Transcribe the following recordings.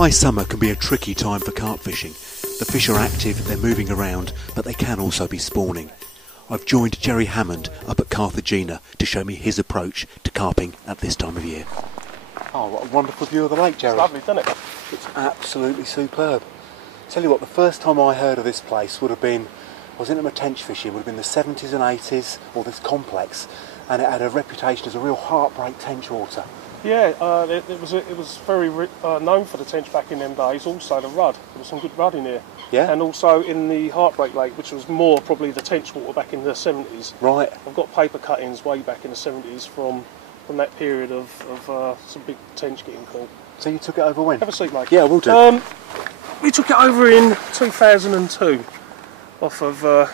High summer can be a tricky time for carp fishing. The fish are active, they're moving around, but they can also be spawning. I've joined Jerry Hammond up at Carthagena to show me his approach to carping at this time of year. Oh, what a wonderful view of the lake, Jerry. It's lovely, isn't it? It's absolutely superb. Tell you what, the first time I heard of this place would have been, I was into my tench fishing, would have been the 70s and 80s, or this complex, and it had a reputation as a real heartbreak tench water. Yeah, it was very known for the tench back in them days. Also the rudd, there was some good rudd in here. Yeah. And also in the Heartbreak Lake, which was more probably the tench water back in the 70s. Right. I've got paper cuttings way back in the 70s from that period of some big tench getting caught. So you took it over when? Have a seat, mate. Yeah, we'll do. We took it over in 2002 off of the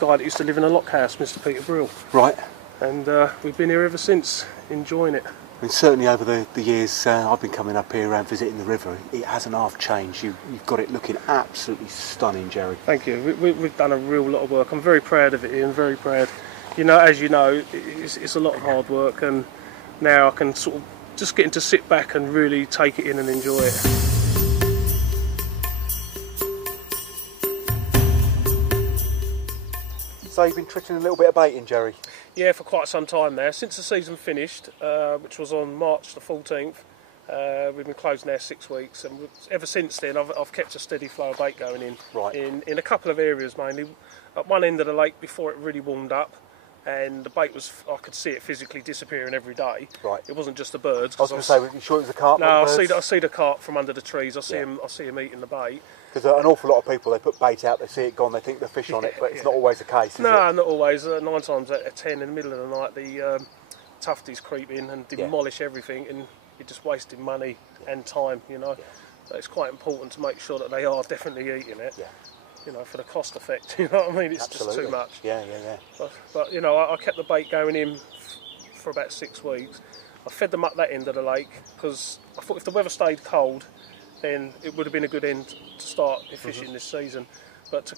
guy that used to live in a lock house, Mr. Peter Brill. Right. And we've been here ever since, enjoying it. I mean, certainly over the years I've been coming up here and visiting the river, it hasn't half changed. You've got it looking absolutely stunning, Jerry. Thank you. We've done a real lot of work. I'm very proud of it, Ian, very proud. You know, as you know, it's a lot of hard work, and now I can sort of just get to sit back and really take it in and enjoy it. So you've been tricking a little bit of bait in, Jerry? Yeah, for quite some time now. Since the season finished, which was on March the 14th, we've been closed now 6 weeks, and ever since then I've kept a steady flow of bait going in. Right. In a couple of areas mainly. At one end of the lake before it really warmed up, and the bait was, I could see it physically disappearing every day. Right. It wasn't just the birds. I was going to say, were you sure it was a carp? No, I see the carp from under the trees. I see him eating the bait. Because an awful lot of people, they put bait out, they see it gone, they think there's fish on it, but it's not always the case, is it? No, not always. 9 times out of 10 in the middle of the night, the tufties creep in and demolish everything, and you're just wasting money and time, you know. So it's quite important to make sure that they are definitely eating it. You know, for the cost effect, you know what I mean? It's just too much. Yeah. But you know, I kept the bait going in for about 6 weeks. I fed them up that end of the lake because I thought if the weather stayed cold, then it would have been a good end to start fishing this season. But to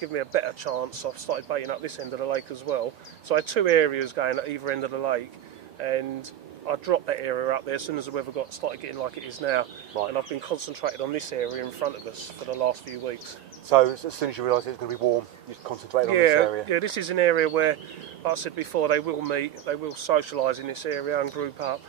give me a better chance, I've started baiting up this end of the lake as well. So I had 2 areas going at either end of the lake, and I dropped that area up there as soon as the weather started getting like it is now. Right. And I've been concentrated on this area in front of us for the last few weeks. So as soon as you realised it was going to be warm, you concentrated on this area? Yeah, this is an area where, like I said before, they will meet, they will socialise in this area and group up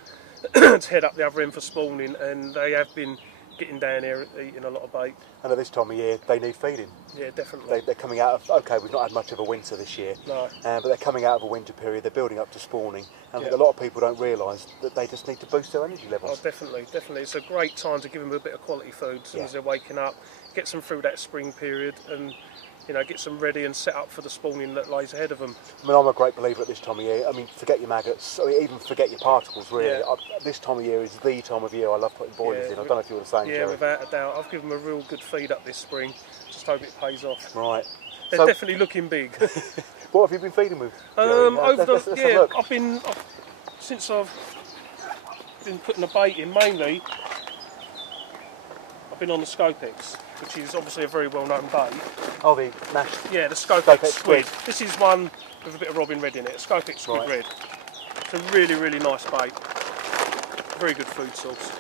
to head up the other end for spawning, and they have been getting down here eating a lot of bait. And at this time of year, they need feeding. Yeah, definitely. They're coming out of, OK, we've not had much of a winter this year, no. But they're coming out of a winter period, they're building up to spawning, and I think a lot of people don't realise that they just need to boost their energy levels. Oh, definitely. It's a great time to give them a bit of quality food as soon as they're waking up, get them through that spring period, and get some ready and set up for the spawning that lies ahead of them. I mean, I'm a great believer at this time of year. I mean, forget your maggots, even forget your particles, really. Yeah. This time of year is the time of year I love putting boilies in. I don't know if you were the same, Yeah, Jerry. Without a doubt. I've given them a real good feed up this spring. Just hope it pays off. Right. They're definitely looking big. What have you been feeding with, since I've been putting the bait in, mainly, I've been on the Scopex, which is obviously a very well-known bait. Oh, the mashed? Yeah, the Scopex squid. This is one with a bit of robin red in it, Scopex squid red. It's a really, really nice bait. Very good food source.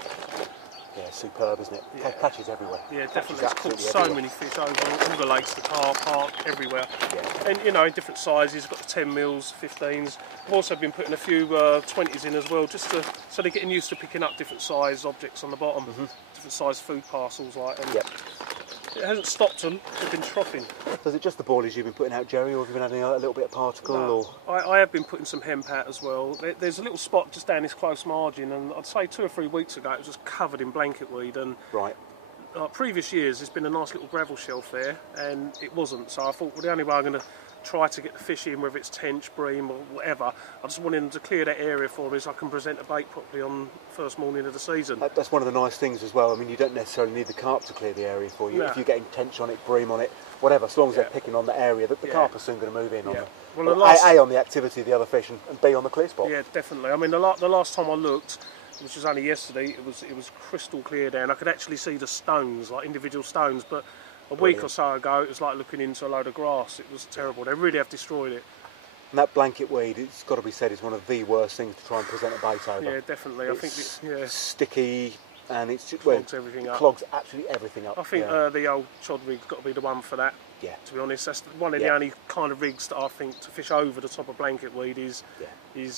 Yeah, superb, isn't it? Yeah. Catches everywhere. Yeah, definitely. It's caught so many fish over all the lakes, the Carp, everywhere. Yeah. And in different sizes. Got the 10 mils, 15s. I've also been putting a few 20s in as well, just so they're getting used to picking up different size objects on the bottom, different size food parcels like. And it hasn't stopped them. They've been troughing. So is it just the boilies you've been putting out, Jerry, or have you been adding a little bit of particle? No, or I have been putting some hemp out as well. There's a little spot just down this close margin, and I'd say 2 or 3 weeks ago it was just covered in blanket weed. And previous years there's been a nice little gravel shelf there, and it wasn't. So I thought, well, the only way I'm going to try to get the fish in, whether it's tench, bream or whatever, I just wanted them to clear that area for me so I can present a bait properly on first morning of the season. That's one of the nice things as well. I mean, you don't necessarily need the carp to clear the area for you. No. If you're getting tench on it, bream on it, whatever, as long as they're picking on the area, the carp are soon going to move in on it. Well, A, on the activity of the other fish, and B, on the clear spot. Yeah, definitely. I mean, the last time I looked, which was only yesterday, it was crystal clear there, and I could actually see the stones, like individual stones, but a week or so ago, it was like looking into a load of grass. It was terrible. They really have destroyed it. And that blanket weed, it's got to be said, is one of the worst things to try and present a bait over. Yeah, definitely. I think it's sticky, And it's just, clogs everything up. Clogs absolutely everything up. I think the old chod rig's got to be the one for that. Yeah. To be honest, that's one of the only kind of rigs that I think to fish over the top of blanket weed is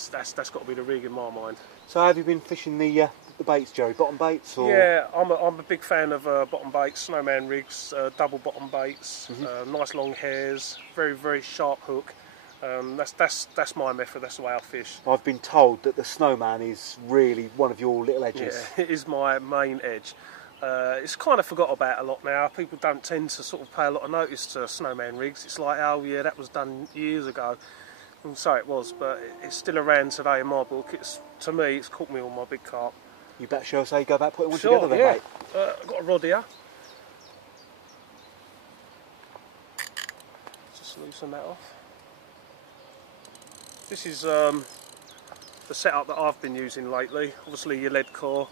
that's got to be the rig in my mind. So have you been fishing the baits, Jerry? Bottom baits? Or? Yeah, I'm a big fan of bottom baits, snowman rigs, double bottom baits, nice long hairs, very very sharp hook. That's my method. That's the way I fish. I've been told that the snowman is really one of your little edges. Yeah, it is my main edge. It's kind of forgot about a lot now. People don't tend to sort of pay a lot of notice to snowman rigs. It's like, oh yeah, that was done years ago. And so it was, but it's still around today in my book. To me, it's caught me on my big carp. You better show us how you go about putting one Sure, together then, yeah. mate. I've got a rod here. Just loosen that off. This is the setup that I've been using lately. Obviously your lead core.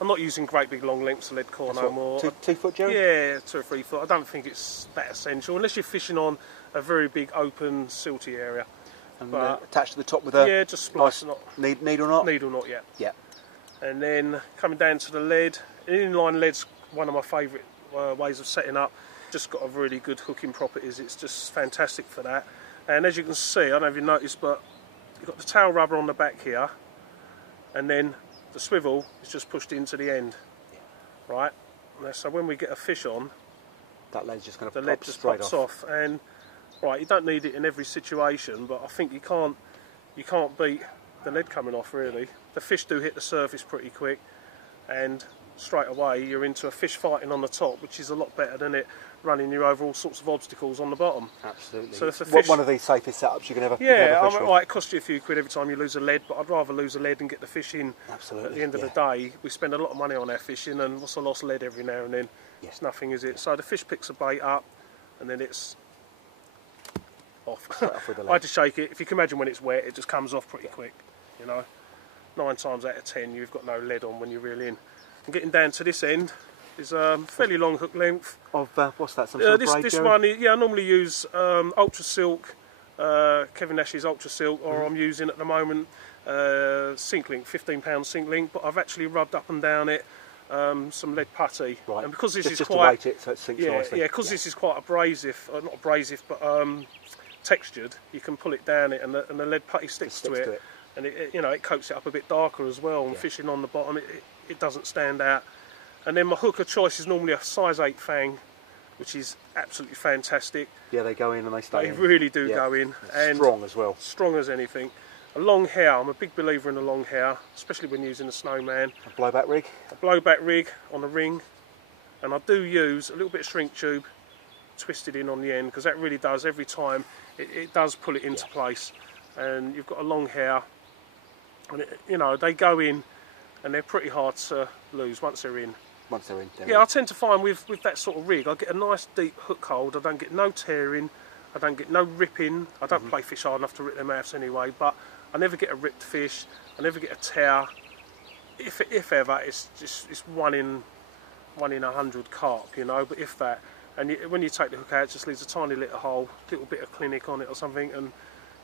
I'm not using great big long lengths of lead core no more. 2 foot, Jerry? Yeah, 2 or 3 foot. I don't think it's that essential unless you're fishing on a very big open silty area. And attached to the top with a just splice knot. Needle knot? Needle knot, yeah. Yeah. And then coming down to the lead. Inline lead's one of my favourite ways of setting up. Just got a really good hooking properties. It's just fantastic for that. And as you can see, I don't know if you noticed, but you've got the tail rubber on the back here, and then the swivel is just pushed into the end, right? And so when we get a fish on, that lead's just going to the lead just pops off. And right, you don't need it in every situation, but I think you can't beat the lead coming off really. The fish do hit the surface pretty quick, and straight away you're into a fish fighting on the top, which is a lot better than it running you over all sorts of obstacles on the bottom. Absolutely. So if the fish, one of these safest setups you can ever fish with. Right, it costs you a few quid every time you lose a lead, but I'd rather lose a lead and get the fish in. Absolutely. At the end of the day, we spend a lot of money on our fishing, and what's a lost lead every now and then? Yeah. It's nothing, is it? So the fish picks a bait up, and then it's off. With the lead. I had to shake it. If you can imagine when it's wet, it just comes off pretty quick. You know, 9 times out of 10, you've got no lead on when you reel in. And getting down to this end is fairly long hook length. Of what's that? Some sort of braid, this Jerry? one, I normally use Ultra Silk, Kevin Nash's Ultra Silk, or I'm using at the moment Sink Link, £15 Sink Link, but I've actually rubbed up and down it some lead putty. Right. And because this just is to quite, weight it so it sinks nicely. because this is quite abrasive, not abrasive, but textured, you can pull it down it, and the lead putty sticks to it. And it coats it up a bit darker as well. And fishing on the bottom, it doesn't stand out. And then my hook of choice is normally a size 8 fang, which is absolutely fantastic. Yeah, they go in and they stay in. They really do go in. And strong as well. Strong as anything. A long hair, I'm a big believer in a long hair, especially when using a snowman. A blowback rig? A blowback rig on a ring. And I do use a little bit of shrink tube twisted in on the end, because that really does, every time, it does pull it into place. And you've got a long hair. And they go in, and they're pretty hard to lose once they're in. Once they're in. I tend to find with that sort of rig, I get a nice deep hook hold. I don't get no tearing, I don't get no ripping. I don't play fish hard enough to rip their mouths anyway, but I never get a ripped fish. I never get a tear. If ever, it's one in 100 carp, but if that. And when you take the hook out, it just leaves a tiny little hole, a little bit of clinic on it or something, and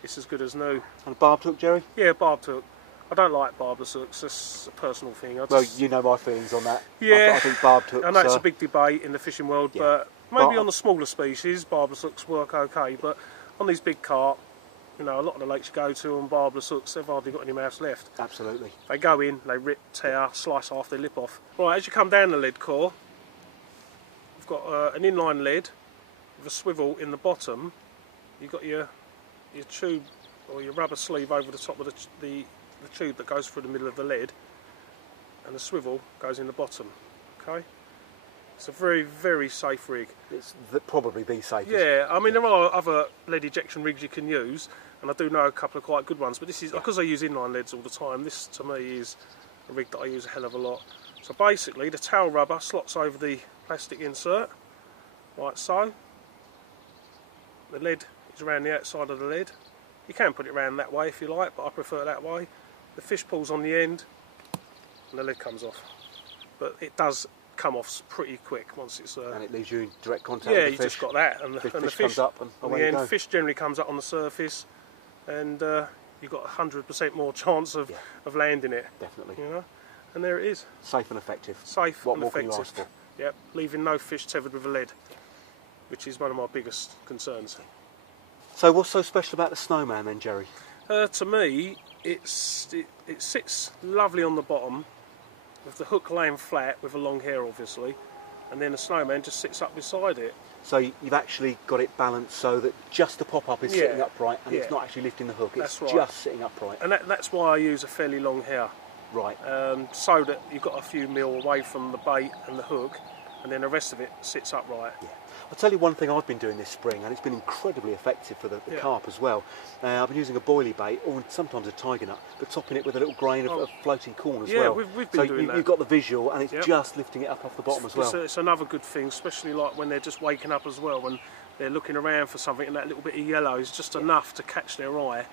it's as good as new. And a barbed hook, Jerry? Yeah, barbed hook. I don't like barbless hooks, that's a personal thing. Well, you know my feelings on that. Yeah, I think barbed hooks... I know it's a big debate in the fishing world, but maybe on the smaller species, barbless hooks work okay, but on these big carp, a lot of the lakes you go to on barbless hooks, they've hardly got any mouths left. Absolutely. They go in, they rip, tear, slice half their lip off. Right, as you come down the lead core, you've got an inline lead with a swivel in the bottom. You've got your tube, or your rubber sleeve over the top of the tube that goes through the middle of the lead, and the swivel goes in the bottom. Okay, it's a very, very safe rig. It's probably the safest. Yeah, I mean there are other lead ejection rigs you can use, and I do know a couple of quite good ones, but this is because I use inline leads all the time. This to me is a rig that I use a hell of a lot. So basically, the tail rubber slots over the plastic insert, like so. The lead is around the outside of the lead. You can put it around that way if you like, but I prefer that way. The fish pulls on the end and the lid comes off, but it does come off pretty quick once it's and it leaves you in direct contact with the fish. Yeah, you just got that, and the fish comes up and away you go. Fish generally comes up on the surface, and you've got 100% more chance of landing it. Definitely. And there it is. Safe and effective. Safe What and more can effective. you ask for? Yep, leaving no fish tethered with a lead, which is one of my biggest concerns. So what's so special about the Snowman then, Jerry? To me, it sits lovely on the bottom, with the hook laying flat, with a long hair obviously, and then the Snowman just sits up beside it. So you've actually got it balanced so that just the pop-up is sitting upright and it's not actually lifting the hook, it's just sitting upright. And that's why I use a fairly long hair. Right. So that you've got a few mil away from the bait and the hook, and then the rest of it sits upright. Yeah. I'll tell you one thing I've been doing this spring, and it's been incredibly effective for the carp as well. I've been using a boilie bait, or sometimes a tiger nut, but topping it with a little grain of floating corn as well. Yeah, we've been doing that. You've got the visual, and it's just lifting it up off the bottom as well. It's another good thing, especially like when they're just waking up as well, when they're looking around for something, and that little bit of yellow is just enough to catch their eye,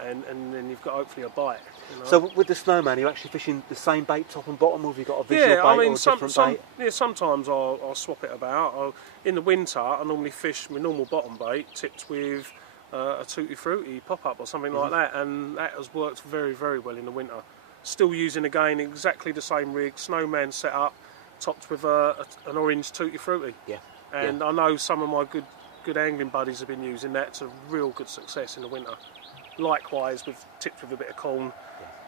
and then you've got hopefully a bite. You know? So with the Snowman, are you actually fishing the same bait top and bottom, or have you got a visual bait or a different bait? Yeah, sometimes I'll swap it about. In the winter, I normally fish my normal bottom bait tipped with a Tutti Frutti pop-up or something like that, and that has worked very, very well in the winter. Still using, again, exactly the same rig, Snowman set up, topped with an orange Tutti Frutti. Yeah. And I know some of my good angling buddies have been using that to real good success in the winter. Likewise, tipped with a bit of corn,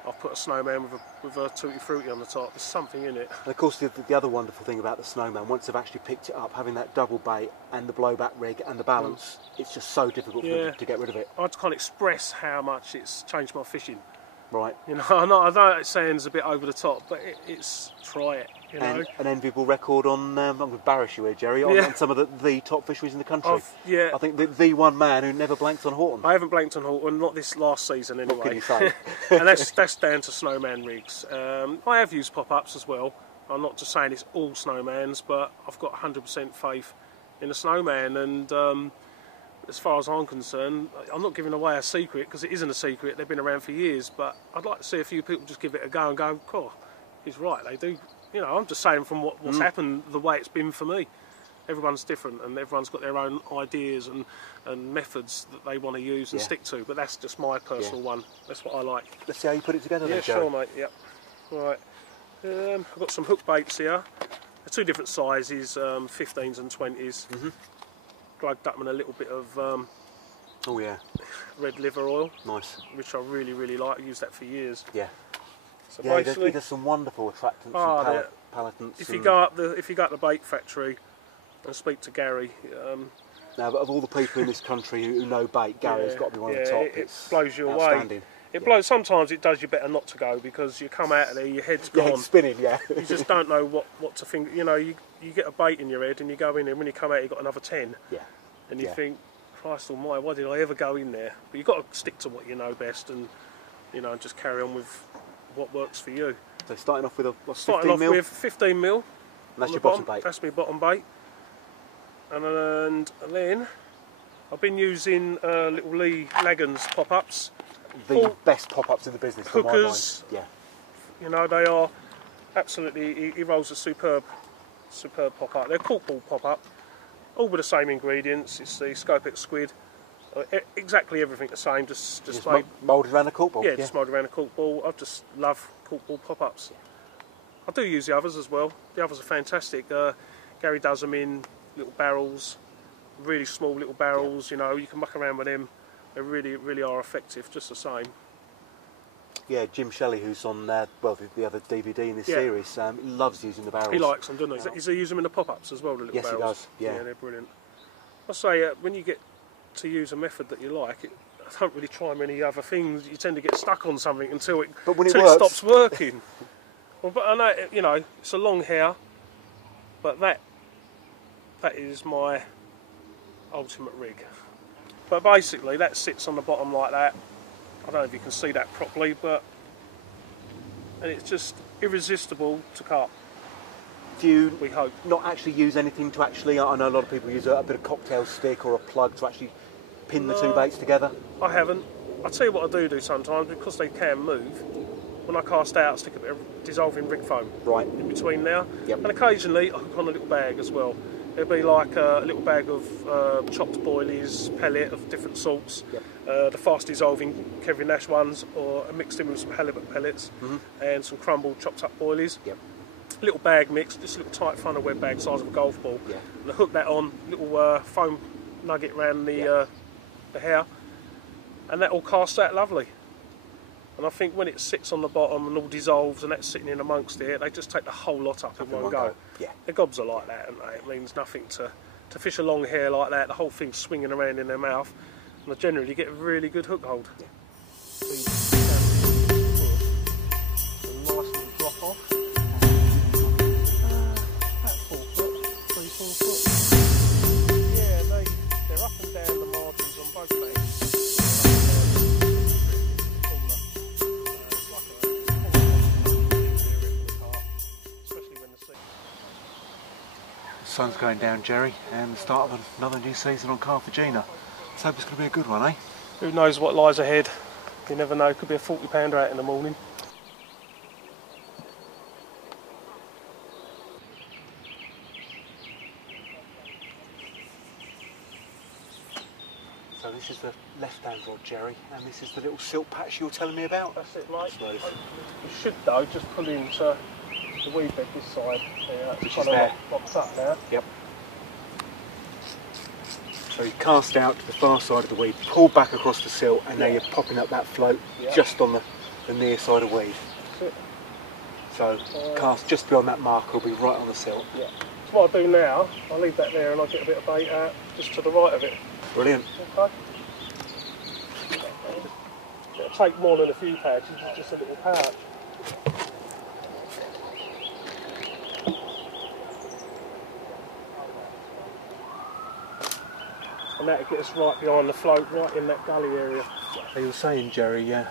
I've put a Snowman with a Tutti Frutti on the top. There's something in it. And of course, the other wonderful thing about the Snowman, once they've actually picked it up, having that double bait and the blowback rig and the balance, it's just so difficult for them to get rid of it. I can't express how much it's changed my fishing. Right. You know, I know it sounds a bit over the top, but it's try it. You know? And an enviable record on, I'm going to embarrass you here, Jerry, on some of the top fisheries in the country. I think the one man who never blanked on Horton. I haven't blanked on Horton, not this last season anyway. What can you say? And that's down to Snowman rigs. I have used pop-ups as well. I'm not just saying it's all Snowmans, but I've got 100% faith in the Snowman, and as far as I'm concerned, I'm not giving away a secret, because it isn't a secret, they've been around for years, but I'd like to see a few people just give it a go and go, "Cool, he's right, they do." You know, I'm just saying from what's happened, the way it's been for me. Everyone's different, and everyone's got their own ideas and methods that they want to use and stick to, but that's just my personal one. That's what I like. Let's see how you put it together then, Yeah, Jerry. sure, mate, yep. Right, I've got some hook baits here. They're two different sizes, 15s and 20s. Plugged up in a little bit of red liver oil. Nice. Which I really, really like. I've used that for years. Yeah. So Yeah, basically, there's some wonderful attractants and palatants. if you go up the bait factory and speak to Gary, now, but of all the people in this country who know bait, Gary's got to be one of the top. It blows you outstanding. away. It blows. Sometimes it does you better not to go, because you come out of there, your head's gone. Your head's spinning, you just don't know what to think. You know, you get a bait in your head and you go in there, and when you come out, you've got another 10. Yeah. And you think, Christ almighty, why did I ever go in there? But you've got to stick to what you know best, and just carry on with what works for you. So starting off with starting off with 15 mil. And that's your bottom bait. That's my bottom bait. And then I've been using little Lee Lagans pop-ups. The best pop-ups in the business, to my mind. Hookers. Yeah. You know, they are absolutely. He rolls a superb pop-up. They're corkball pop-up. All with the same ingredients. It's the Scopex squid. Exactly everything the same. Just moulded around a cork ball. Yeah, just moulded around a cork ball. I just love cork ball pop-ups. I do use the others as well. The others are fantastic. Gary does them in little barrels, really small little barrels. You know, you can muck around with them. They really, really are effective. Just the same. Yeah, Jim Shelley, who's on the other DVD in this series, loves using the barrels. He likes them, doesn't he? Does he use them in the pop-ups as well, the little barrels? Yes, he does. Yeah, they're brilliant. I say, when you get to use a method that you like, I don't really try many other things. You tend to get stuck on something until it stops working. Well, but I know, it's a long hair, but that is my ultimate rig. But basically, that sits on the bottom like that. I don't know if you can see that properly, and it's just irresistible to carp. Do you we hope not actually use anything to actually? I know a lot of people use a bit of cocktail stick or a plug to actually pin the two baits together. I haven't. I'll tell you what I do sometimes, because they can move. When I cast out, I stick a bit of dissolving rig foam in between there. Yep. And occasionally I hook on a little bag as well. There'll be like a little bag of chopped boilies, pellet of different sorts, the fast dissolving Kevin Nash ones, or mixed in with some halibut pellets and some crumbled chopped up boilies. A little bag mix, just a little tight funnel web bag size of a golf ball. And I hook that on, little foam nugget around the hair, and that all casts out lovely. And I think when it sits on the bottom and all dissolves and that's sitting in amongst it, they just take the whole lot up in one go. The gobs are like that, aren't they? It means nothing to fish a long hair like that. The whole thing's swinging around in their mouth, and I generally get a really good hook hold. A nice little drop off. About 4 foot, 3-4 foot. Yeah, they're up and down the margins on both legs. The sun's going down, Jerry, and the start of another new season on Carthagena. Let's hope it's going to be a good one, eh? Who knows what lies ahead? You never know, could be a 40-pounder out in the morning. So this is the left-hand rod, Jerry, and this is the little silk patch you were telling me about? That's it, mate. You should, though, just pull into the weed bed this side. Which is there. Box up now. Yep. So you cast out to the far side of the weed, pull back across the silt, and now you're popping up that float just on the near side of weed. That's it. So cast just beyond that mark, will be right on the silt. Yeah. So what I do now, I'll leave that there and I'll get a bit of bait out just to the right of it. Brilliant. Okay. It'll take more than a few pouches, it's just a little pouch. And that'll get us right behind the float, right in that gully area. You were saying, Jerry, there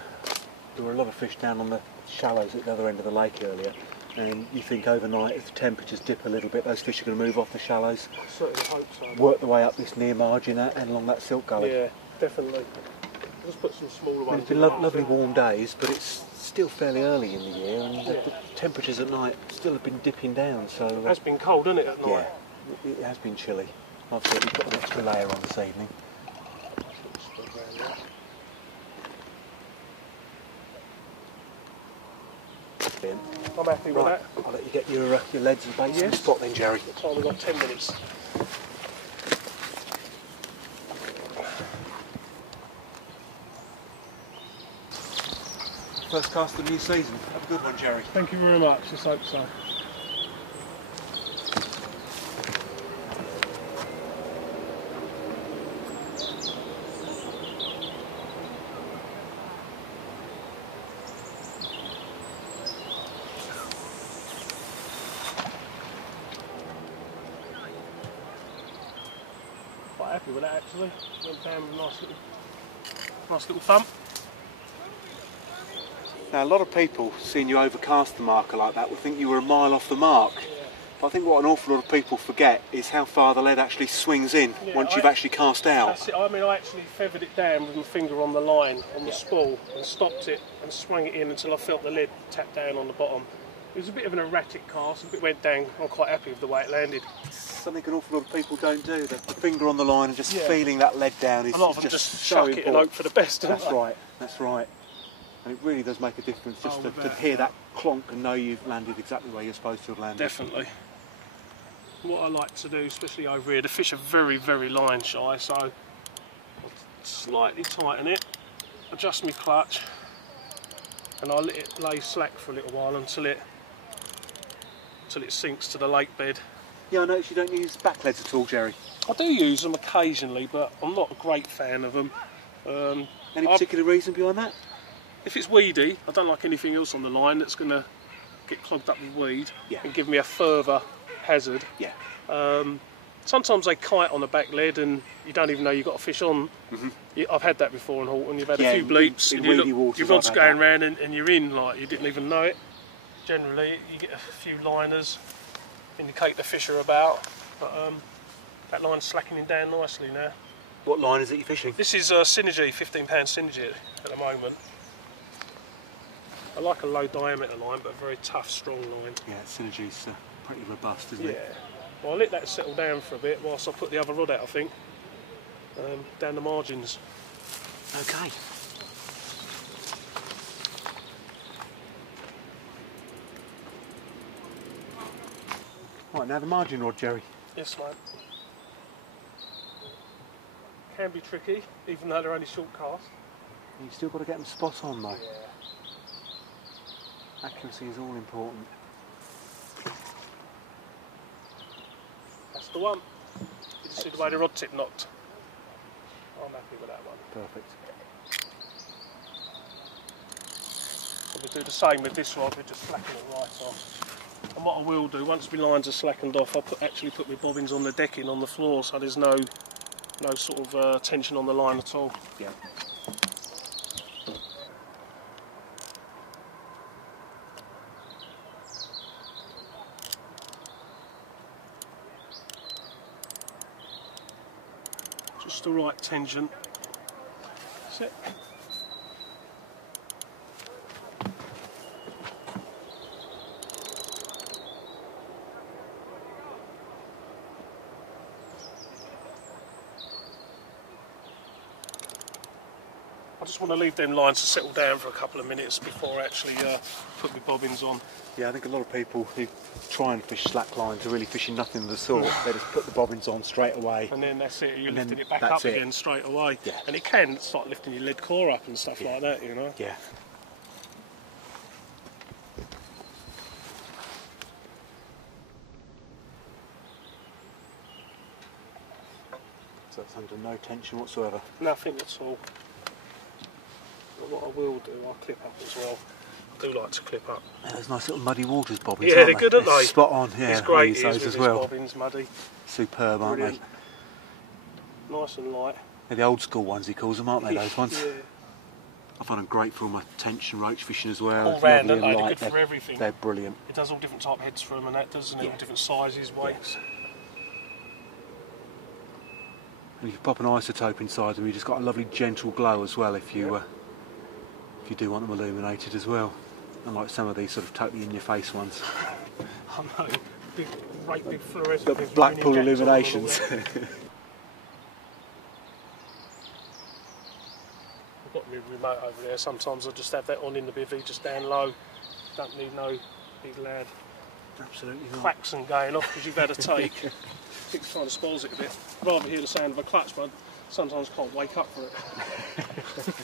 were a lot of fish down on the shallows at the other end of the lake earlier, and you think overnight if the temperatures dip a little bit, those fish are going to move off the shallows? I certainly hope so. Work their way up this near margin and along that silt gully? Yeah, definitely. Just put some smaller ones. It's been lovely warm days, but it's still fairly early in the year, and the temperatures at night still have been dipping down. So it has been cold, hasn't it, at night? Yeah, it has been chilly. I've certainly put an extra layer on this evening. I'm happy with that. I'll let you get your leads and baits on the spot then, Jerry. That's why we've got 10 minutes. First cast of the new season. Have a good one, Jerry. Thank you very much. Let's hope so. Quite happy with that actually. Went down with a nice little thump. Now, a lot of people, seeing you overcast the marker like that, will think you were a mile off the mark. But I think what an awful lot of people forget is how far the lead actually swings in once you've actually cast out. That's it. I mean, I actually feathered it down with my finger on the line, on the spool, and stopped it and swung it in until I felt the lead tap down on the bottom. It was a bit of an erratic cast, it went down. I'm quite happy with the way it landed. Something an awful lot of people don't do, the finger on the line and just feeling that lead down is a lot of them just chuck it and hope for the best. That's right, that's right. And it really does make a difference just to hear that clonk and know you've landed exactly where you're supposed to have landed. Definitely. What I like to do, especially over here, the fish are very, very line shy, so I'll slightly tighten it, adjust my clutch, and I'll let it lay slack for a little while until it sinks to the lake bed. Yeah, I noticed you don't use back leads at all, Jerry. I do use them occasionally, but I'm not a great fan of them. Any particular reason behind that? If it's weedy, I don't like anything else on the line that's going to get clogged up with weed and give me a further hazard. Sometimes they kite on the back lead and you don't even know you've got a fish on. I've had that before in Halton. You've had a few bleeps and your rod's going round and you're in, like you didn't even know it. Generally, you get a few liners, indicate the fish are about, but that line's slackening down nicely now. What line is it you're fishing? This is Synergy, 15-pound Synergy at the moment. I like a low diameter line, but a very tough, strong line. Yeah, Synergy's pretty robust, isn't it? Yeah. Well, I'll let that settle down for a bit whilst I put the other rod out, I think, down the margins. Okay. Right, now the margin rod, Jerry. Yes, mate. Can be tricky, even though they're only short casts. You've still got to get them spot on, though. Yeah. Accuracy is all important. That's the one. You just see the way the rod tip knocked. I'm happy with that one. Perfect. So we do the same with this rod, we just slacken it right off. And what I will do, once my lines are slackened off, I'll actually put my bobbins on the decking on the floor, so there's no sort of tension on the line at all. Yeah. Just the right tension. That's it. I just want to leave them lines to settle down for a couple of minutes before I actually put my bobbins on. Yeah, I think a lot of people who try and fish slack lines are really fishing nothing of the sort. They just put the bobbins on straight away. And then that's it, you're And lifting then it back that's up it. again straight away. Yeah. And it can start lifting your lead core up and stuff like that, you know. Yeah. So it's under no tension whatsoever. Nothing at all. But what I will do, I'll clip up as well. I do like to clip up. Yeah, those nice little muddy waters bobbins, Yeah, aren't they're they? good, aren't they? Spot on, yeah. It's great, I use it those is with as his well. bobbins, muddy. Superb, aren't Brilliant. they? Nice and light. They're the old school ones, he calls them, aren't they, those ones? Yeah. I find them great for all my tension roach fishing as well. All It's round, lovely aren't and they? light. They're good for everything. They're brilliant. It does all different type heads for them and that, doesn't it? Yeah. All different sizes, weights. And if you pop an isotope inside them, you just got a lovely gentle glow as well if you do want them illuminated as well. Unlike some of these sort of totally in your face ones. I know, great big fluorescent. The Blackpool illuminations. I've got my remote over there. Sometimes I just have that on in the bivvy, just down low. Don't need no big loud Absolutely not. klaxon going off because you've had a take. I think it kind of spoils it a bit. Rather hear the sound of a clutch, but sometimes can't wake up for it.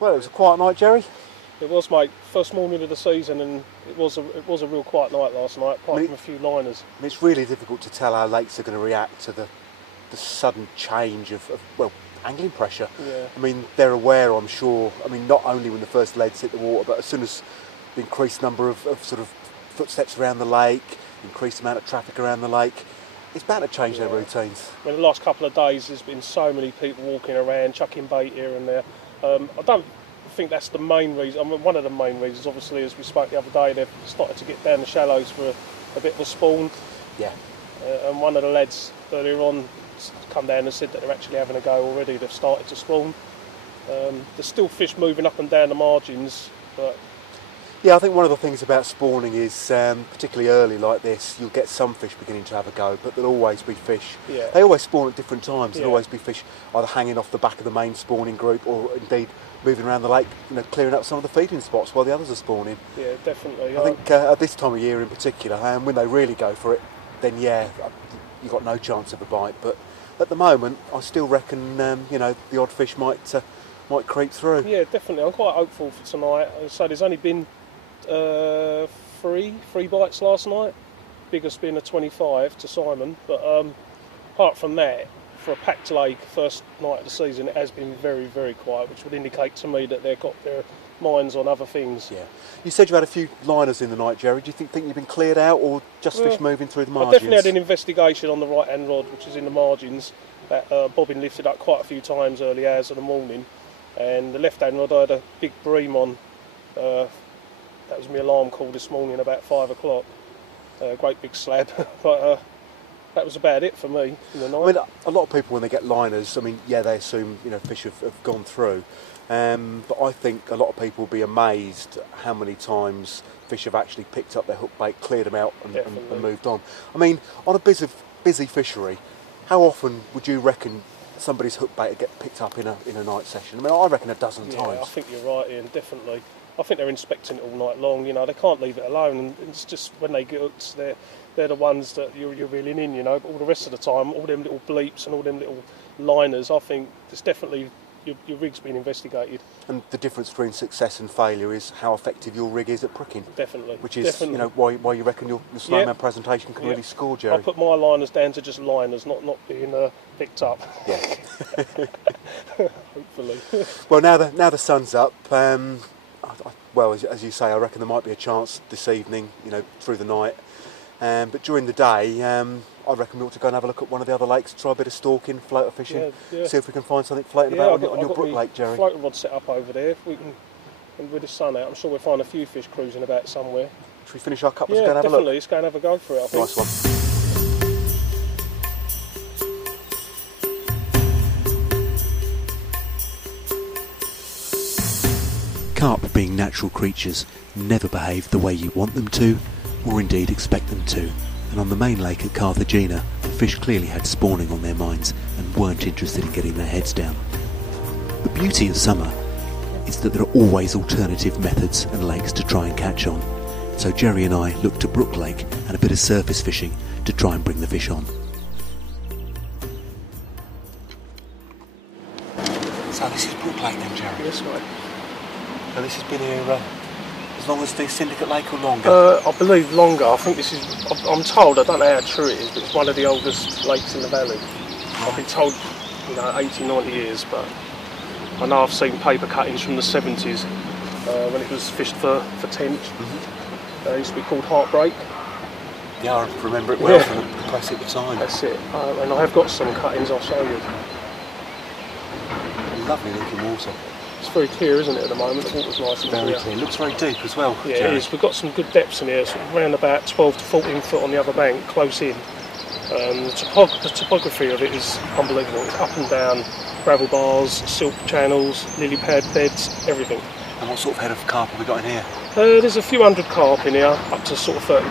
Well, it was a quiet night, Jerry. It was, mate. First morning of the season, and it was a real quiet night last night, apart from a few liners. I mean, it's really difficult to tell how lakes are going to react to the sudden change of angling pressure. Yeah. I mean, they're aware, I'm sure. I mean, not only when the first leads hit the water, but as soon as the increased number of sort of footsteps around the lake, increased amount of traffic around the lake, it's bound to change their routines. I mean, the last couple of days, there's been so many people walking around, chucking bait here and there. I don't think that's the main reason. I mean, one of the main reasons, obviously, as we spoke the other day, they've started to get down the shallows for a bit of a spawn. Yeah. And one of the lads earlier on come down and said that they're actually having a go already. They've started to spawn. There's still fish moving up and down the margins, but Yeah, I think one of the things about spawning is, particularly early like this, you'll get some fish beginning to have a go, but there'll always be fish. Yeah. They always spawn at different times. Yeah. There'll always be fish either hanging off the back of the main spawning group or indeed moving around the lake, clearing up some of the feeding spots while the others are spawning. yeah, definitely. I think at this time of year in particular, and when they really go for it, then yeah, you've got no chance of a bite. But at the moment, I still reckon, the odd fish might creep through. Yeah, definitely. I'm quite hopeful for tonight. So there's only been three bites last night. Biggest being a 25 to Simon. But apart from that, for a packed lake, first night of the season, it has been very, very quiet, which would indicate to me that they've got their minds on other things. Yeah. You said you had a few liners in the night, Jerry. Do you think you've been cleared out or just fish moving through the I margins? definitely had an investigation on the right-hand rod, which is in the margins. That bobbin lifted up quite a few times early hours of the morning. And the left-hand rod, I had a big bream on. That was my alarm call this morning about 5 o'clock. Great big slab. But that was about it for me in the night. I mean, a lot of people when they get liners, they assume fish have gone through. But I think a lot of people will be amazed how many times fish have actually picked up their hook bait, cleared them out and moved on. I mean, on a busy fishery, how often would you reckon somebody's hook bait would get picked up in a night session? I mean, I reckon a dozen times. I think you're right, Ian, definitely. I think they're inspecting it all night long, you know, they can't leave it alone, and it's just when they get hooked, they're the ones that you're reeling in, you know, but all the rest of the time, all them little bleeps and all them little liners, I think it's definitely, your rig's been investigated. And the difference between success and failure is how effective your rig is at pricking. Definitely. Which is, you know, why you reckon your snowman presentation can really score, Jerry. I put my liners down to just liners, not being picked up. Yeah. Hopefully. Well, now the sun's up, well, as you say, I reckon there might be a chance this evening, you know, through the night. But during the day, I reckon we ought to go and have a look at one of the other lakes, try a bit of stalking, floater fishing, see if we can find something floating about on your brook lake, Jerry. Floater rod set up over there. If we can, and with the sun out, I'm sure we'll find a few fish cruising about somewhere. Should we finish our cup and go and have definitely. a look? Let's go and have a go for it, I think. Nice one. Carp, being natural creatures, never behave the way you want them to, or indeed expect them to. And on the main lake at Carthagena, the fish clearly had spawning on their minds and weren't interested in getting their heads down. The beauty of summer is that there are always alternative methods and lakes to try and catch on. So Jerry and I looked to Brook Lake and a bit of surface fishing to try and bring the fish on. So this is Brook Lake then, Jerry? Yes, mate. So this has been here as long as the Syndicate Lake or longer? I believe longer. I think this is, I'm told, I don't know how true it is, but it's one of the oldest lakes in the valley. I've been told, you know, 80, 90 years, but I know I've seen paper cuttings from the 70s when it was fished for tench. It used to be called Heartbreak. Yeah, I remember it well from the classic time. That's it. And I have got some cuttings, I'll show you. Lovely looking water. It's very clear, isn't it, at the moment? The water's nice and clear. Very clear. It looks very deep as well. Yeah, Jerry. It is. We've got some good depths in here, sort of around about 12 to 14 foot on the other bank, close in. The topography of it is unbelievable. It's up and down, gravel bars, silk channels, lily pad beds, everything. And what sort of head of carp have we got in here? There's a few hundred carp in here, up to sort of £30.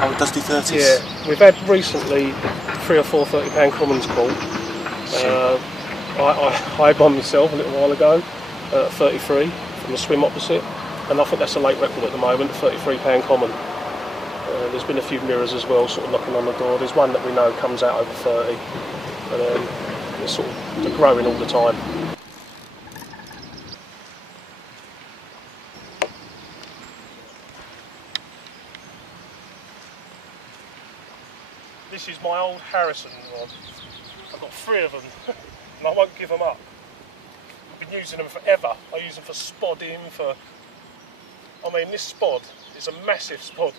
Oh, dusty 30s? Yeah, we've had recently 3 or 4 £30 commons caught. I had one myself a little while ago, 33 from the swim opposite, and I think that's a late record at the moment, £33 common. There's been a few mirrors as well, sort of knocking on the door. There's one that we know comes out over 30, and they're growing all the time. This is my old Harrison rod. I've got 3 of them, and I won't give them up. I've been using them forever. I use them for spodding, I mean, this spod is a massive spod.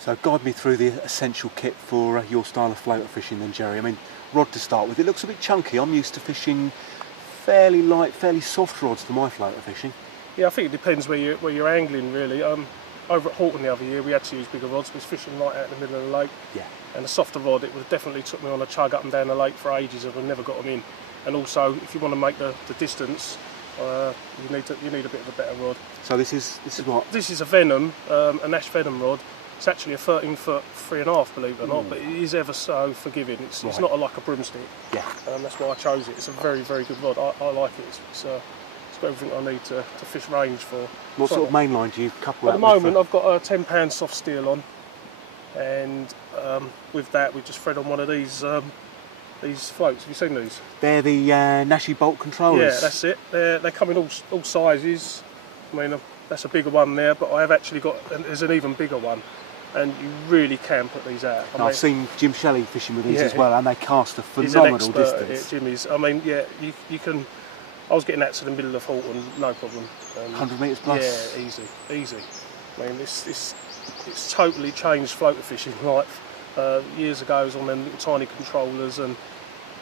So guide me through the essential kit for your style of floater fishing then, Jerry. I mean, rod to start with, it looks a bit chunky. I'm used to fishing fairly light, fairly soft rods for my floater fishing. Yeah, I think it depends where you're angling really. Over at Horton the other year we had to use bigger rods. We was fishing right out in the middle of the lake. Yeah. And a softer rod, it would definitely took me on a chug up and down the lake for ages and we never got them in. And also, if you want to make the distance, you need a bit of a better rod. So this is what? This is a Venom, an Ash Venom rod. It's actually a 13 foot 3.5, believe it or not, but it is ever so forgiving. It's not like a broomstick. Yeah. That's why I chose it. It's a very, very good rod. I like it. It's got everything I need to fish range for. What sort of main line do you couple that with? At the moment, I've got a £10 soft steel on, and with that, we just thread on one of these floats. Have you seen these? They're the Nashi bolt controllers. Yeah, that's it. They come in all sizes. I mean, that's a bigger one there, but I have actually there's an even bigger one. And you really can put these out. I've seen Jim Shelley fishing with these as well, and they cast a phenomenal distance. He's an expert at it, Jim is. I mean, yeah, you can. I was getting out to the middle of Horton, no problem. 100 metres plus? Yeah, easy. I mean, it's totally changed floater fishing. Like years ago, it was on them little tiny controllers, and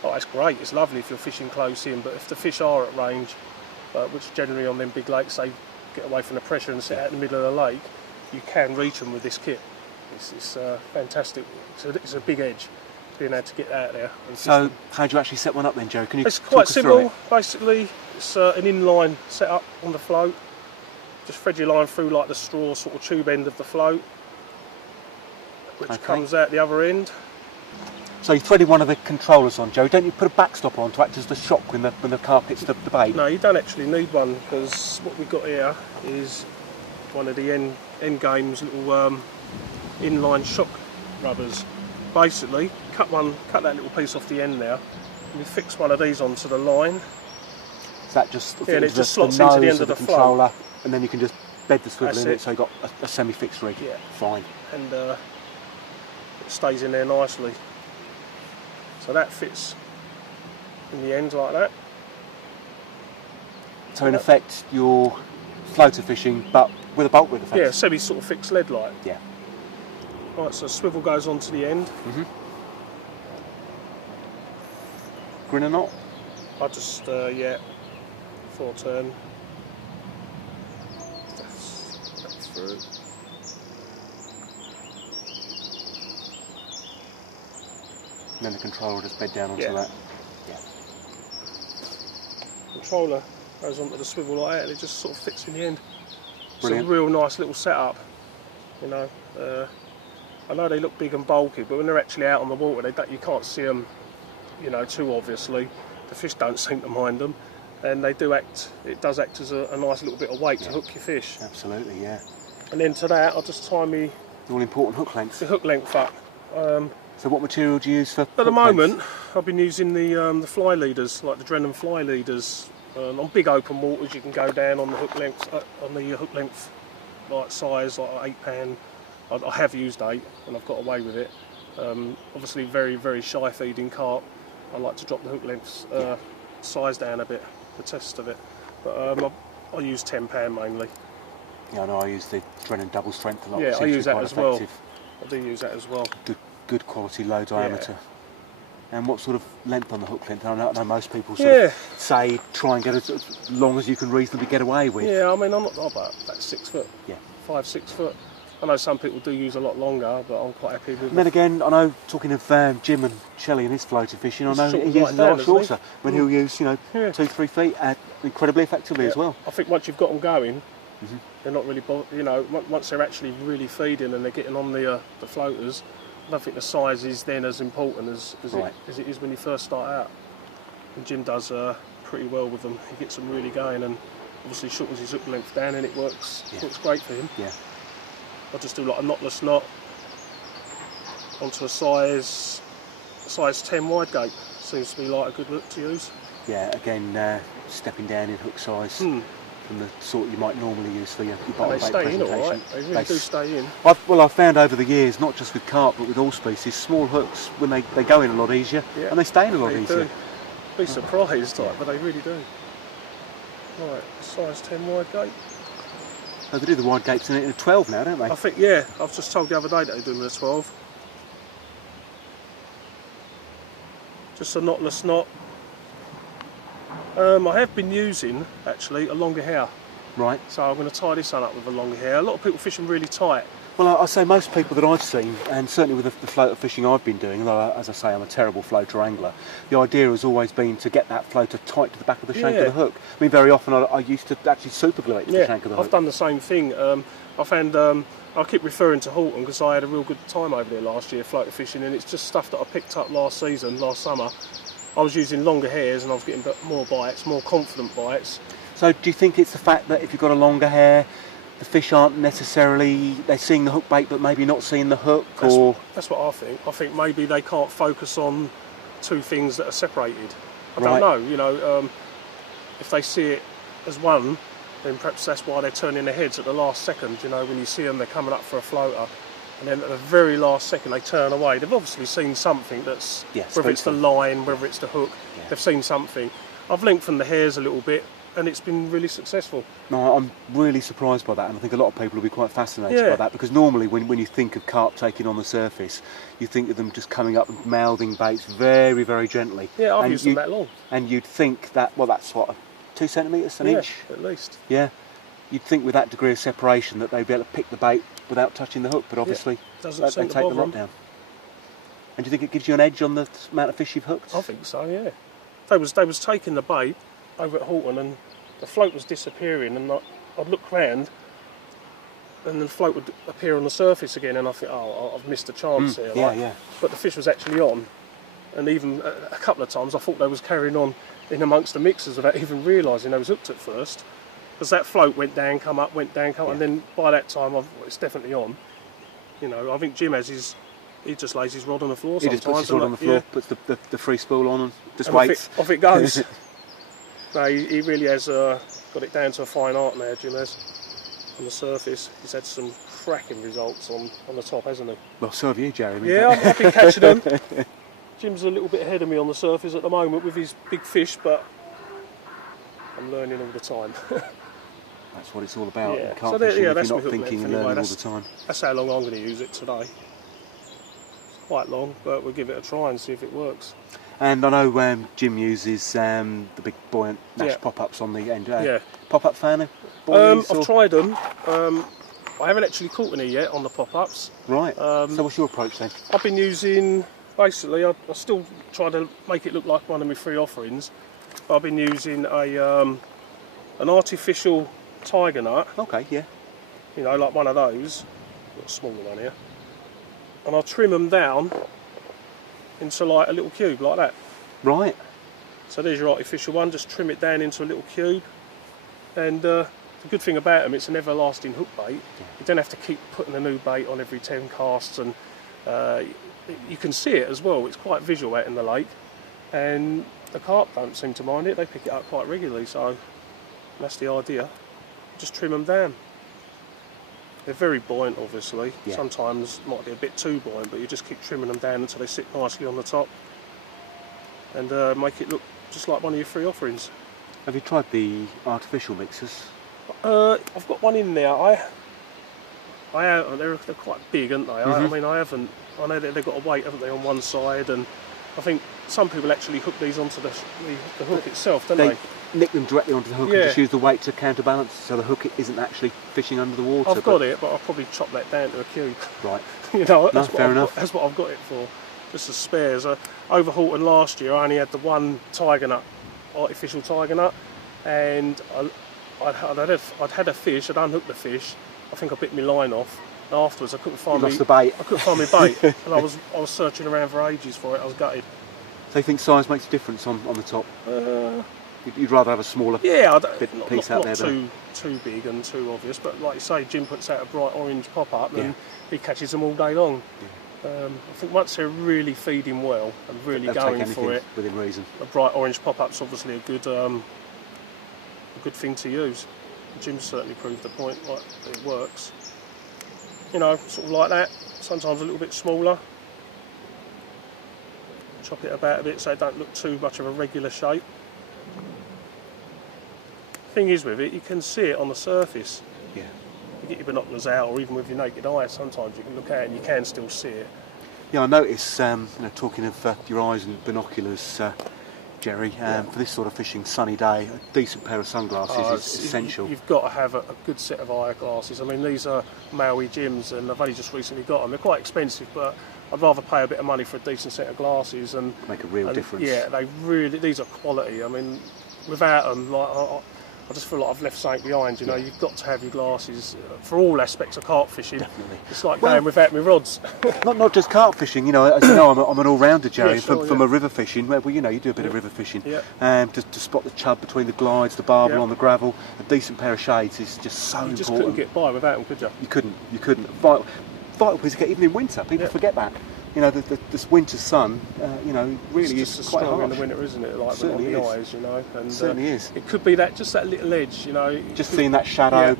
it's great. It's lovely if you're fishing close in, but if the fish are at range, which generally on them big lakes they get away from the pressure and sit out in the middle of the lake, you can reach them with this kit. It's fantastic. It's a big edge being able to get out there. So how do you actually set one up then, Joe? Can you It's talk quite us through simple. it? Basically, it's an inline setup on the float. Just thread your line through like the straw sort of tube end of the float, which comes out the other end. So you threaded one of the controllers on, Joe. Don't you put a backstop on to act as the shock when the carp hits the bait? No, you don't actually need one, because what we've got here is one of the end game's little inline shock rubbers. Basically, cut that little piece off the end now, and you fix one of these onto the line. Is that just and it just slots into the end of the controller, float, and then you can just bed the swivel That's in it, it. so you've got a semi-fixed rig. Yeah. Fine. And it stays in there nicely. So that fits in the end like that. So in effect, you're floater fishing, but with a bolt rig effect. Yeah, semi sort of fixed lead light. Yeah. Right, so swivel goes onto the end. Grin or not? I just, full turn. That's through. And then the controller will just bed down onto that. Yeah. Controller goes onto the swivel like that, and it just sort of fits in the end. Brilliant. It's a real nice little setup, you know. I know they look big and bulky, but when they're actually out on the water, you can't see them, you know, too obviously. The fish don't seem to mind them, and it does act as a nice little bit of weight to hook your fish. Absolutely, yeah. And then to that, I'll just tie The all-important hook length. the hook length up. So what material do you use for At the hook moment, lengths? I've been using the fly leaders, like the Drennan fly leaders. On big open waters, you can go down on the hook length, like size, like 8 pan. I have used 8, and I've got away with it. Obviously, very very shy feeding carp. I like to drop the hook lengths size down a bit, the test of it. But I use 10 pan mainly. Yeah, I know I use the Drennan double strength a lot. Yeah, I use that as well. Effective. I do use that as well. Good quality low diameter. And what sort of length on the hook length? I know most people sort of say try and get as long as you can reasonably get away with. Yeah, I mean I'm not about 6 foot. Yeah. 5, 6 foot. I know some people do use a lot longer, but I'm quite happy with it. And then again, I know, talking of Jim and Shelley and his floater fishing, I know he He's uses a lot shorter. When he'll use, 2, 3 feet incredibly effectively as well. I think once you've got them going, they're not really, once they're actually really feeding and they're getting on the floaters, I don't think the size is then as important as it is when you first start out. And Jim does pretty well with them. He gets them really going, and obviously shortens his hook length down, and it works great for him. Yeah. I just do like a knotless knot onto a size 10 wide gate. Seems to be like a good look to use. Yeah, again, stepping down in hook size from the sort you might normally use for your bottom bait presentation. They stay in all right. They really do stay in. I've found over the years, not just with carp but with all species, small hooks, when they go in a lot easier and they stay in a lot easier. Be surprised, but they really do. Right, size 10 wide gate. Oh, they do the wide gates in a 12 now, don't they? I think, I was just told the other day that they do them in a 12. Just a knotless knot. I have been using, actually, a longer hair. Right. So I'm going to tie this one up with a longer hair. A lot of people fish them really tight. Well, I say most people that I've seen, and certainly with the floater fishing I've been doing, although as I say I'm a terrible floater angler, the idea has always been to get that floater tight to the back of the shank of the hook. I mean, very often I used to actually super glue it to the shank of the hook. I've done the same thing. I found, I keep referring to Halton because I had a real good time over there last year floater fishing, and it's just stuff that I picked up last summer. I was using longer hairs and I was getting more bites, more confident bites. So do you think it's the fact that if you've got a longer hair, the fish aren't necessarily, they're seeing the hook bait but maybe not seeing the hook? That's what I think. I think maybe they can't focus on two things that are separated. I don't know, if they see it as one, then perhaps that's why they're turning their heads at the last second. When you see them, they're coming up for a floater, and then at the very last second they turn away. They've obviously seen something that's, whether it's the line, whether it's the hook, they've seen something. I've lengthened the hairs a little bit, and it's been really successful. No, I'm really surprised by that, and I think a lot of people will be quite fascinated by that, because normally when you think of carp taking on the surface, you think of them just coming up and mouthing baits very, very gently. Yeah, I've used them that long. And you'd think that, well, that's what, 2 centimetres an inch? At least. Yeah. You'd think with that degree of separation that they'd be able to pick the bait without touching the hook, but obviously they take the lot down. And do you think it gives you an edge on the amount of fish you've hooked? I think so, yeah. They was taking the bait over at Horton, and the float was disappearing, and I'd look round and the float would appear on the surface again, and I think, oh, I've missed a chance here. Yeah. But the fish was actually on, and even a couple of times I thought they was carrying on in amongst the mixers without even realising they was hooked at first, because that float went down, come up, went down, come up, and then by that time it's definitely on. You know, I think Jim has he just lays his rod on the floor sometimes. He just puts his rod on the floor, puts the free spool on and just waits. Off it goes. No, he really has got it down to a fine art now, Jim has. On the surface, he's had some cracking results on the top, hasn't he? Well, so have you, Jeremy. Yeah, I've been catching them. Jim's a little bit ahead of me on the surface at the moment with his big fish, but I'm learning all the time. That's what it's all about. Yeah. You can't fish if you're not thinking and learning all the time. That's how long I'm going to use it today. It's quite long, but we'll give it a try and see if it works. And I know Jim uses the big buoyant Nash pop-ups on the end. Pop-up fan? I've tried them. I haven't actually caught any yet on the pop-ups. Right. So what's your approach then? I've been using, basically, I still try to make it look like one of my free offerings. But I've been using an artificial tiger nut. Okay, yeah. You know, like one of those. Got a smaller one here. And I'll trim them down into like a little cube like that. Right. So there's your artificial one, just trim it down into a little cube. And the good thing about them, it's an everlasting hook bait. You don't have to keep putting a new bait on every 10 casts, and you can see it as well. It's quite visual out in the lake, and the carp don't seem to mind it. They pick it up quite regularly, so that's the idea. Just trim them down. They're very buoyant, obviously. Yeah. Sometimes might be a bit too buoyant, but you just keep trimming them down until they sit nicely on the top, and make it look just like one of your free offerings. Have you tried the artificial mixers? I've got one in there. I have. They're quite big, aren't they? I mean, I haven't. I know that they've got a weight, haven't they, on one side, and I think some people actually hook these onto the hook itself, don't they? Nick them directly onto the hook and just use the weight to counterbalance, so the hook isn't actually fishing under the water. I've got it, but I'll probably chop that down to a cube. Right. You know, Fair enough. That's what I've got it for, just as spares. Over Horton last year, I only had the one tiger nut, artificial tiger nut, and I'd had a fish. I'd unhooked the fish. I think I bit my line off. And afterwards, I couldn't find the bait. I couldn't find my bait, and I was searching around for ages for it. I was gutted. So you think size makes a difference on the top? You'd rather have a smaller piece out there, not too big and too obvious, but like you say, Jim puts out a bright orange pop-up and he catches them all day long. I think once they're really feeding well and really going for it, within reason, a bright orange pop-up's obviously a good thing to use. Jim's certainly proved the point, like it works. You know, sort of like that, sometimes a little bit smaller. Chop it about a bit so it don't look too much of a regular shape. Thing is with it, you can see it on the surface. Yeah. You get your binoculars out, or even with your naked eye, sometimes you can look at it and you can still see it. Yeah, I notice, talking of your eyes and binoculars, Jerry, for this sort of fishing, sunny day, a decent pair of sunglasses is essential. You've got to have a good set of eyeglasses. I mean, these are Maui Jim's, and I've only just recently got them. They're quite expensive, but I'd rather pay a bit of money for a decent set of glasses and make a real difference. Yeah, these are quality. I mean, without them, like I just feel like I've left something behind. You know, you've got to have your glasses for all aspects of carp fishing. Definitely. It's like going without my rods. not just carp fishing. You know, as you know, I'm an all-rounder, Jerry. From a river fishing, where you do a bit of river fishing. Yeah. To spot the chub between the glides, the barbel on the gravel, a decent pair of shades is just so important. You just couldn't get by without them, could you? You couldn't. Vital piece to get even in winter. People forget that. You know, this winter sun, really it's is quite harsh. in the winter, isn't it? Like on the eyes, you know. And certainly is. It could be just that little edge, you know. Just seeing that shadow,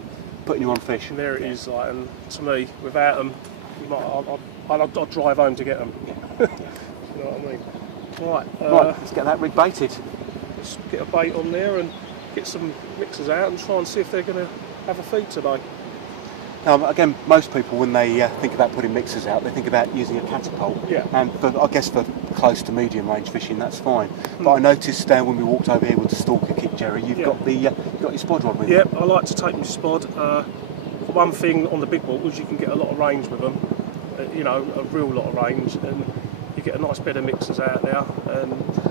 putting you on fish. And there it is. Like, and to me, without them, I'd drive home to get them. You know what I mean? Right, let's get that rig baited. Let's get a bait on there and get some mixers out and try and see if they're going to have a feed today. Again, most people, when they think about putting mixers out, they think about using a catapult. Yeah. And I guess for close to medium range fishing, that's fine. But I noticed when we walked over here with the stalker kit, Jerry, you've got your spod rod with you. Yeah, I like to take my spod. For one thing, on the big waters, you can get a lot of range with them. A real lot of range, and you get a nice bed of mixers out there.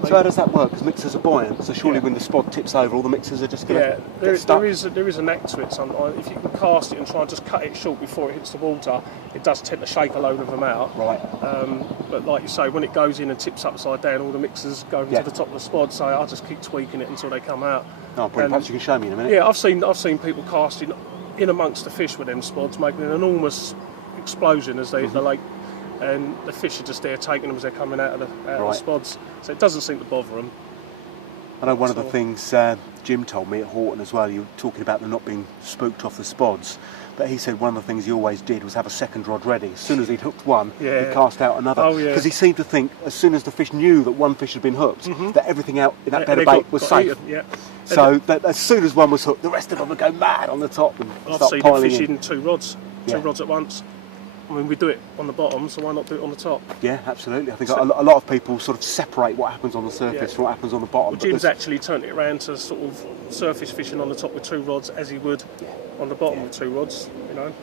So how does that work? Because mixers are buoyant, so surely when the spod tips over, all the mixers are just going to get stuck? There is a knack to it sometimes. If you can cast it and try and just cut it short before it hits the water, it does tend to shake a load of them out. Right. But like you say, when it goes in and tips upside down, all the mixers go into the top of the spod, so I just keep tweaking it until they come out. Oh, brilliant. Perhaps you can show me in a minute. Yeah, I've seen people casting in amongst the fish with them spods, making an enormous explosion as they hit the lake, and the fish are just there taking them as they're coming out of the spods. So it doesn't seem to bother them. I know one of the things Jim told me at Horton as well, you were talking about them not being spooked off the spods, but he said one of the things he always did was have a second rod ready. As soon as he'd hooked one, he'd cast out another. Because he seemed to think as soon as the fish knew that one fish had been hooked, that everything out in that bed of bait was safe. So that as soon as one was hooked, the rest of them would go mad on the top and start piling in. I've seen them fishing two rods at once. I mean, we do it on the bottom, so why not do it on the top? Yeah, absolutely. I think a lot of people sort of separate what happens on the surface from what happens on the bottom. Well, Jim's actually turned it around to sort of surface fishing on the top with two rods as he would on the bottom with two rods.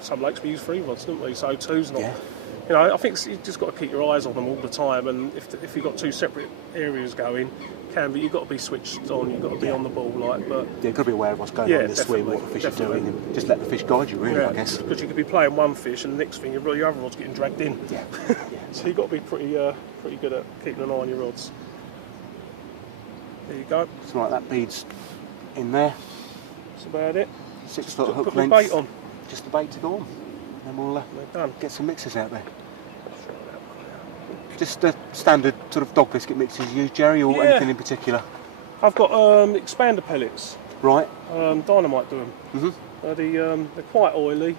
Some lakes we use three rods, don't we? So two's not. I think you've just got to keep your eyes on them all the time, and if you've got two separate areas going, but you've got to be switched on, you've got to be on the ball, you've got to be aware of what's going on in the swim, what the fish are doing, and just let the fish guide you, really, I guess. Because you could be playing one fish, and the next thing, your other rod's getting dragged in. So you've got to be pretty good at keeping an eye on your rods. There you go. So like that bead's in there. That's about it. 6 foot hook put length. Put the bait on. Just the bait to go on. And then we'll get some mixers out there. Just the standard sort of dog biscuit mixes you use, Jerry, or anything in particular? I've got expander pellets. Right. Dynamite do them. They're quite oily.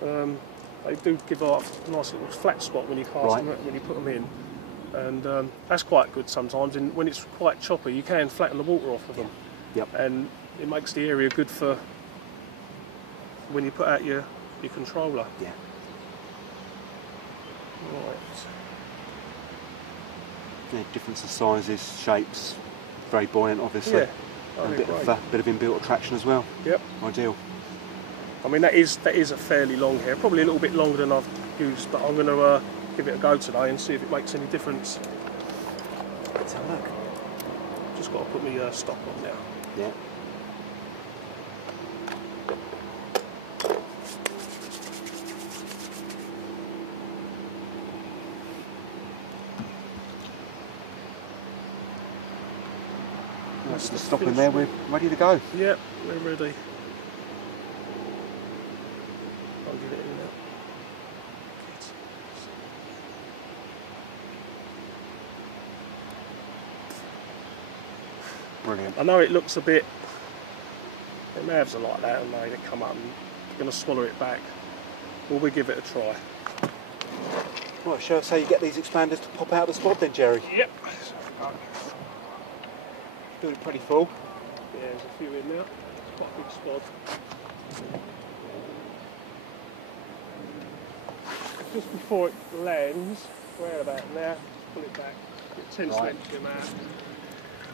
They do give off a nice little flat spot when you cast them, when you put them in. And that's quite good sometimes. And when it's quite choppy, you can flatten the water off of them. Yep. And it makes the area good for when you put out your controller. Yeah. Right. Difference of sizes, shapes, very buoyant, obviously. Yeah. And a bit of inbuilt attraction as well. Yep. Ideal. I mean, that is a fairly long hair, probably a little bit longer than I've used, but I'm going to give it a go today and see if it makes any difference. Let's have a look. Just got to put my stock on now. Yeah. Just stop in there, we're ready to go. Yep, we're ready. I'll give it in now. Brilliant. I know it looks a bit... The mavs are like that, and they come up and you're going to swallow it back. Well, we'll give it a try. Right, shall I say you get these expanders to pop out of the spot then, Jerry? Yep. Feeling pretty full. Yeah, there's a few in there. It's quite a big spot. Just before it lands, where about now, pull it back. It tends to empty them out.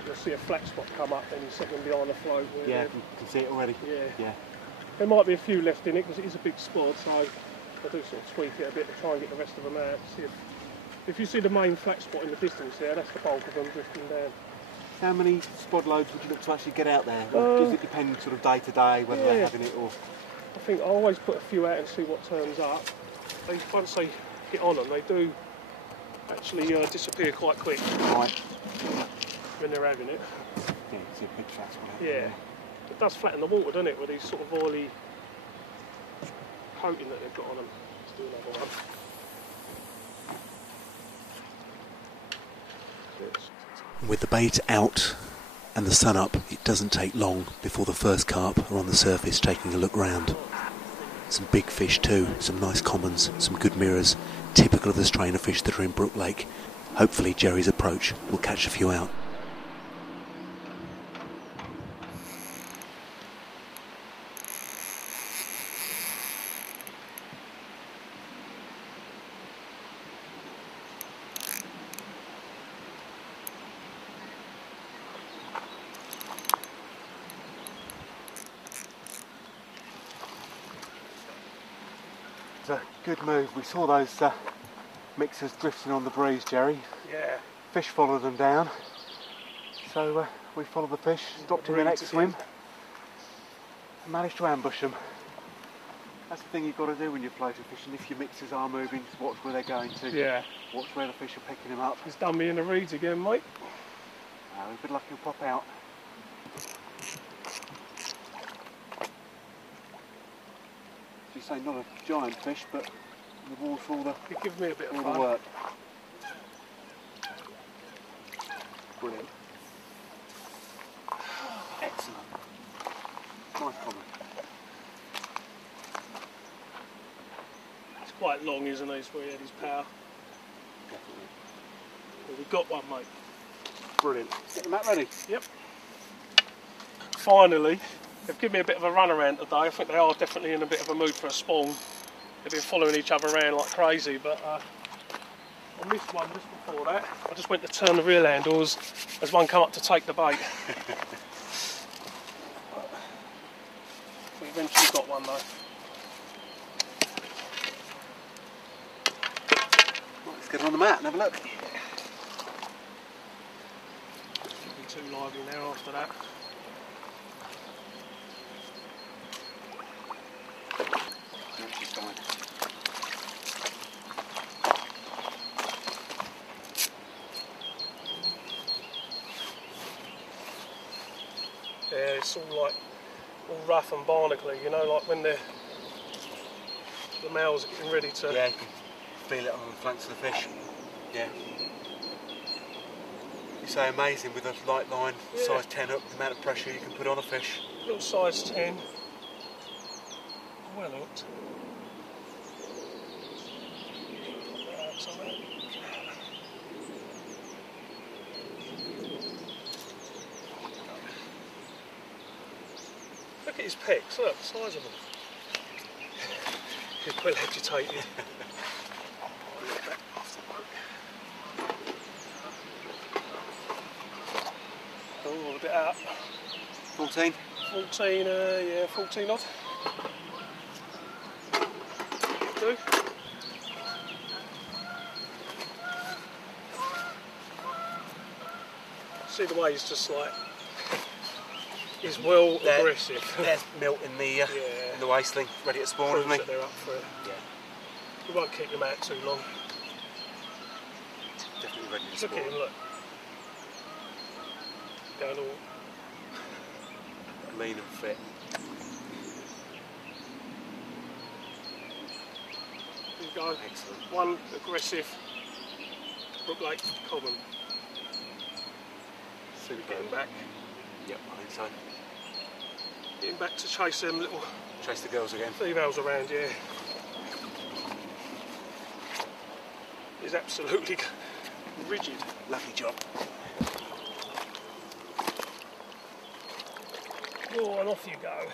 You'll see a flat spot come up and you set them behind the float. Yeah, you can see it already. Yeah. There might be a few left in it because it is a big spot, so I do sort of tweak it a bit to try and get the rest of them out. See if you see the main flat spot in the distance there, that's the bulk of them drifting down. How many spod loads would you look to actually get out there? Does it depend sort of day to day whether they're having it or? I think I always put a few out and see what turns up. Once they get on them, they do actually disappear quite quick. Right. When they're having it. Yeah, it's a big flat spot. Yeah. It does flatten the water, doesn't it, with these sort of oily coating that they've got on them. Let's do another one. With the bait out and the sun up, it doesn't take long before the first carp are on the surface taking a look round. Some big fish too, some nice commons, some good mirrors, typical of the strain of fish that are in Brook Lake. Hopefully Jerry's approach will catch a few out. good move. We saw those mixers drifting on the breeze, Jerry. Yeah. Fish followed them down. So we followed the fish, stopped in the next swim, and managed to ambush them. That's the thing you've got to do when you're floating fishing. If your mixers are moving, watch where they're going to. Yeah. Watch where the fish are picking them up. He's done me in the reeds again, mate. We've been lucky to pop out. As you say, not a giant fish, but the water for all the, He gives me a bit of all fun. the work. Brilliant. Excellent. Nice comment. It's quite long, isn't he? So he had his power. Definitely. Well, we've got one, mate. Brilliant. Get the mat ready. Yep. Finally, they've given me a bit of a run around today. I think they are definitely in a bit of a mood for a spawn. They've been following each other around like crazy, but I missed one just before that. I just went to turn the reel handles as one come up to take the bait. We eventually got one though. Right, let's get on the mat and have a look. Shouldn't be too lively now after that. Yeah, it's all rough and barnacly, you know, like when the males are getting ready to... Yeah, you can feel it on the flanks of the fish. Yeah. You say amazing with a light line, Yeah. size 10 up, the amount of pressure you can put on a fish. Little size 10. Well hooked. Look at his pecs, look, the size of them. He's well agitated. Oh, a bit out. 14? 14, yeah, 14 odd. Do. See the way he's just like, he's well aggressive. There's milt in the in the waistling, ready to spawn, Proves isn't he? that they're up for it. Yeah. We won't keep them out too long. Definitely ready to Look spawn. at him, look. Going all... Lean and fit. Here we go. Excellent. One aggressive Brook Lake common. Super. Getting back. Yep, I think so. Getting back to chase them little Chase the girls again. females around, yeah. He's absolutely rigid. Lovely job. Oh, and off you go.